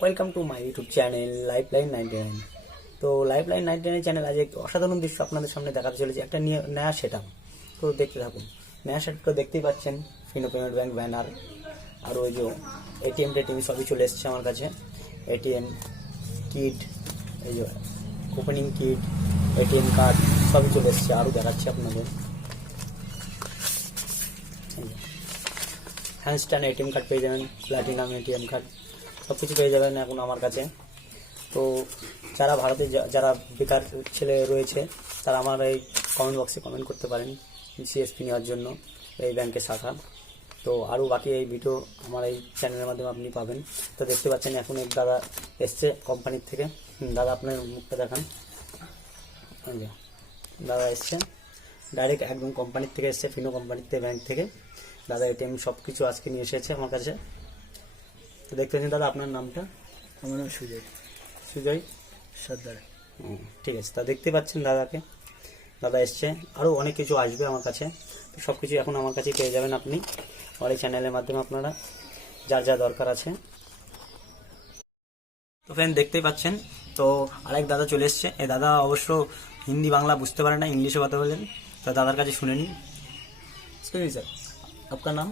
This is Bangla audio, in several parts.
Welcome to my YouTube channel life line ninety nine তো life line ninety nine channel আজ এক অসাধারণ দৃশ্য আপনাদের সামনে দেখাতে চলেছে। একটা নিয়ে নয়া সেট তো দেখতে থাকুন। নয়া সেটটা দেখতেই পাচ্ছেন ফিনো পেমেন্ট ব্যাঙ্ক ব্যানার আর ওই যে এটিএম টেটিএম সবই চলে এসছে আমার কাছে। এটিএম কিট এই যে ওপেনিং কিট এটিএম কার্ড সবই চলে এসছে। আরও দেখাচ্ছি আপনাদের। হ্যান্ডস্ট্যান্ড এটিএম কার্ড পেয়ে যাবেন প্লাটিনাম এটিএম কার্ড সব কিছু পেয়ে যাবেন এখন আমার কাছে। তো যারা ভারতে যারা বেকার ছেলে রয়েছে, তারা আমার এই কমেন্ট বক্সে কমেন্ট করতে পারেন সিএসপি নেওয়ার জন্য এই ব্যাংকের শাখা। তো আরও বাকি এই ভিডিও আমার এই চ্যানেলের মাধ্যমে আপনি পাবেন। তো দেখতে পাচ্ছেন এখন এক দাদা এসছে কোম্পানির থেকে। দাদা আপনার মুখটা দেখান। দাদা এসছেন ডাইরেক্ট একদম কোম্পানির থেকে এসছে ফিনো কোম্পানির থেকে ব্যাংক থেকে। দাদা এটিএম সব কিছু আজকে নিয়ে এসেছে আমার কাছে। তো দেখতেছেন দাদা আপনার নামটা? আমার নাম সুজয়। সুজয়? সর্দার ঠিক আছে। তা দেখতে পাচ্ছেন দাদাকে। দাদা এসছে। আরও অনেক কিছু আসবে আমার কাছে। সব কিছু এখন আমার কাছে পেয়ে যাবেন আপনি। আমার এই চ্যানেলের মাধ্যমে আপনারা যার যা দরকার আছে। তো ফ্রেন্ড দেখতেই পাচ্ছেন। তো আরেক দাদা চলে এসছে। এ দাদা অবশ্য হিন্দি বাংলা বুঝতে পারে না ইংলিশে কথা বলেন। তো দাদার কাছে শুনে নিন। স্যার আপনার নাম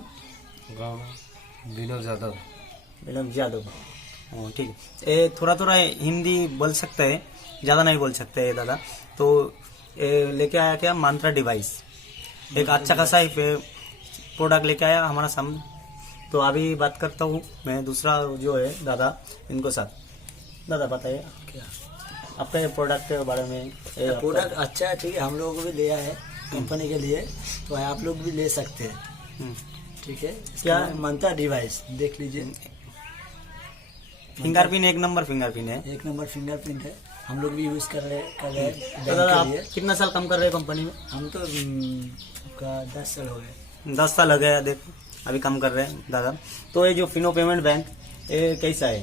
বিনোদ যাদব। विनोद यादव ओ ठीक है। थोड़ा थोड़ा हिंदी बोल सकते हैं ज़्यादा नहीं बोल सकते हैं दादा। तो लेके आया क्या? मंत्रा डिवाइस एक अच्छा खासा ही प्रोडक्ट लेके आया हमारा सामने तो अभी बात करता हूँ मैं दूसरा जो है दादा इनको साथ। दादा बताइए क्या? आपका ये प्रोडक्ट के बारे में प्रोडक्ट अच्छा है ठीक है हम लोगों को भी लिया है कंपनी के लिए तो आप लोग भी ले सकते हैं। हम्म, ठीक है? क्या? मनता डिवाइस देख लीजिए। फिंगरप्रिंट एक नंबर फिंगरप्रिंट है। एक नंबर फिंगरप्रिंट है। हम लोग भी यूज़ कर रहे कर रहे हैं तो दादा आप कितना साल काम कर रहे हैं कंपनी में? हम तो हम्म, आपका दस साल हो गए। दस साल हो गया देख अभी काम कर रहे हैं दादा। तो ये जो फिनो पेमेंट बैंक ये कैसा है?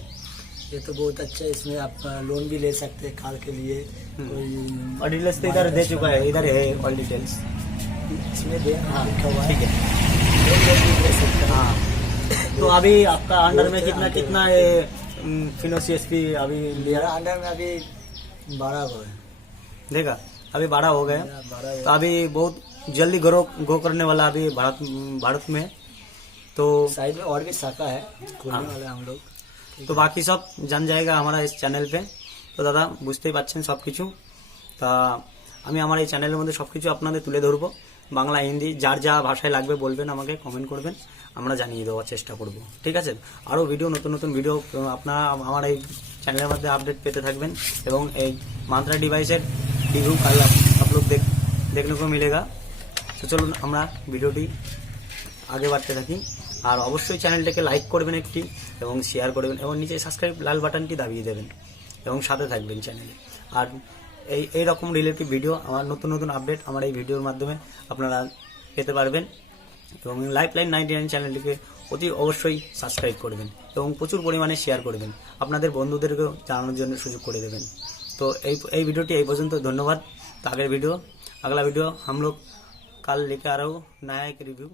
ये तो बहुत अच्छा है। इसमें आप लोन भी ले सकते हैं कार के लिए। और डिटेल्स तो इधर दे चुका है इधर है ऑल डिटेल्स इसमें दे हाँ है ठीक है। हैं। हाँ। तो अभी आपका अंडर में कितना कितना हम्म, फिनो सी एस पी अभी लिया मेरा अंडर में अभी बारह गो है देखा अभी बारह हो गया मेरा बारह तो अभी बहुत जल्दी ग्रो ग्रो करने वाला अभी भारत भारत में तो साइड में और भी शाखा है खोलने हाँ। वाले हम लोग তো বাকি সব জান জায়গা আমার এই চ্যানেল পে তো দাদা বুঝতেই পাচ্ছেন সব কিছু তা আমি আমার এই চ্যানেলের মধ্যে সব কিছু আপনাদের তুলে ধরবো। বাংলা, হিন্দি, যার যা ভাষায় লাগবে বলবেন, আমাকে কমেন্ট করবেন। আমরা জানিয়ে দেওয়ার চেষ্টা করব। ঠিক আছে? আরও ভিডিও নতুন নতুন ভিডিও আপনারা আমার এই চ্যানেলের মধ্যে আপডেট পেতে থাকবেন এবং এই মান্ত্রা ডিভাইসের ভিডিও কাল আপলোড দেখ দেখলে কেউ মিলেগা। তো চলুন আমরা ভিডিওটি আগে বাড়তে থাকি। আর অবশ্যই চ্যানেলটাকে লাইক করবেন একটি এবং শেয়ার করবেন এবং নিচে সাবস্ক্রাইব লাল বাটনটি দাবিয়ে দেবেন এবং সাথে থাকবেন চ্যানেলে আর এই এইরকম রিলেটিভ ভিডিও আমার নতুন নতুন আপডেট আমার এই ভিডিওর মাধ্যমে আপনারা পেতে পারবেন। এবং লাইফ লাইন নাইনটি নাইন চ্যানেলটিকে অতি অবশ্যই সাবস্ক্রাইব করবেন এবং প্রচুর পরিমাণে শেয়ার করবেন। আপনাদের বন্ধুদেরকেও জানানোর জন্য সুযোগ করে দেবেন। তো এই এই ভিডিওটি এই পর্যন্ত, ধন্যবাদ। আগের ভিডিও আগলা ভিডিও হামলোক, কাল লিখে আরও নায়ক রিভিউ